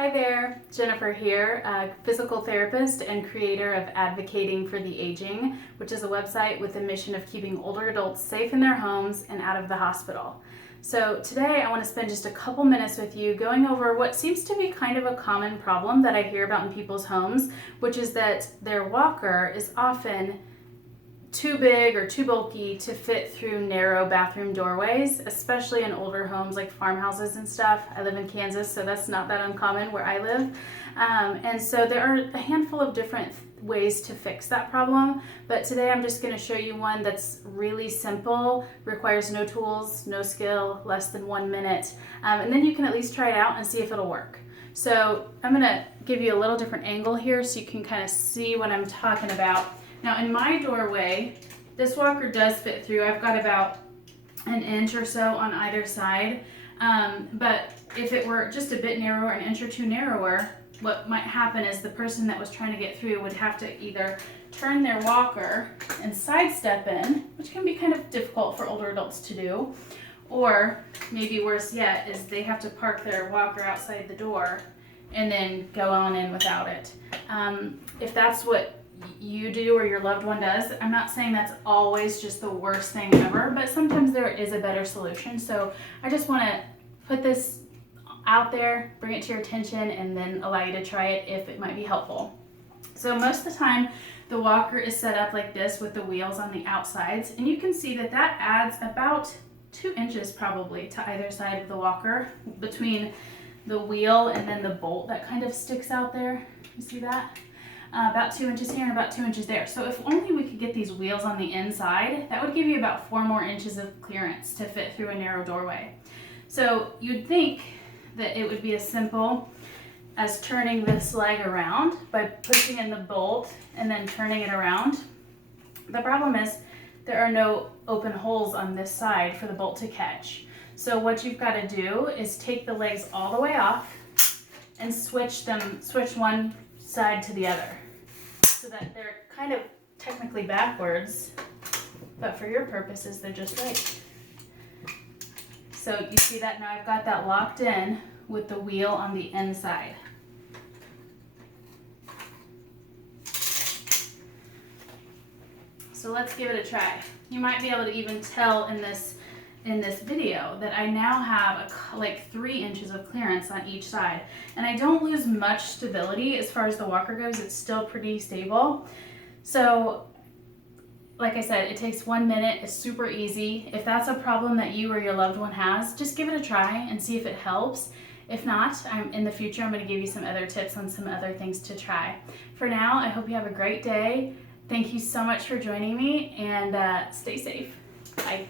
Hi there, Jennifer here, a physical therapist and creator of Advocating for the Aging, which is a website with the mission of keeping older adults safe in their homes and out of the hospital. So today I want to spend just a couple minutes with you going over what seems to be kind of a common problem that I hear about in people's homes, which is that their walker is often too big or too bulky to fit through narrow bathroom doorways, especially in older homes like farmhouses and stuff. I live in Kansas, so that's not that uncommon where I live. And so there are a handful of different ways to fix that problem, but today I'm just going to show you one that's really simple, requires no tools, no skill, less than 1 minute, and then you can at least try it out and see if it'll work. So I'm going to give you a little different angle here so you can kind of see what I'm talking about. Now in my doorway, this walker does fit through. I've got about 1 inch or so on either side, but if it were just a bit narrower, 1 inch or 2 narrower, what might happen is the person that was trying to get through would have to either turn their walker and sidestep in, which can be kind of difficult for older adults to do, or maybe worse yet is they have to park their walker outside the door and then go on in without it. If that's what you do or your loved one does, I'm not saying that's always just the worst thing ever, but sometimes there is a better solution. So I just want to put this out there, bring it to your attention, and then allow you to try it if it might be helpful. So most of the time the walker is set up like this with the wheels on the outsides, and you can see that that adds about 2 inches probably to either side of the walker between the wheel and then the bolt that kind of sticks out there. You see that? About 2 inches here and about 2 inches there. So if only we could get these wheels on the inside, that would give you about 4 more inches of clearance to fit through a narrow doorway. So you'd think that it would be as simple as turning this leg around by pushing in the bolt and then turning it around. The problem is there are no open holes on this side for the bolt to catch. So what you've got to do is take the legs all the way off and switch one side to the other so that they're kind of technically backwards, but for your purposes they're just right. So you see that now I've got that locked in with the wheel on the inside. So let's give it a try. You might be able to even tell in this video that I now have like 3 inches of clearance on each side, and I don't lose much stability as far as the walker goes. It's still pretty stable. So like I said, it takes 1 minute. It's super easy. If that's a problem that you or your loved one has, just give it a try and see if it helps. If not, in the future I'm going to give you some other tips on some other things to try. For now, I hope you have a great day. Thank you so much for joining me, and stay safe. Bye.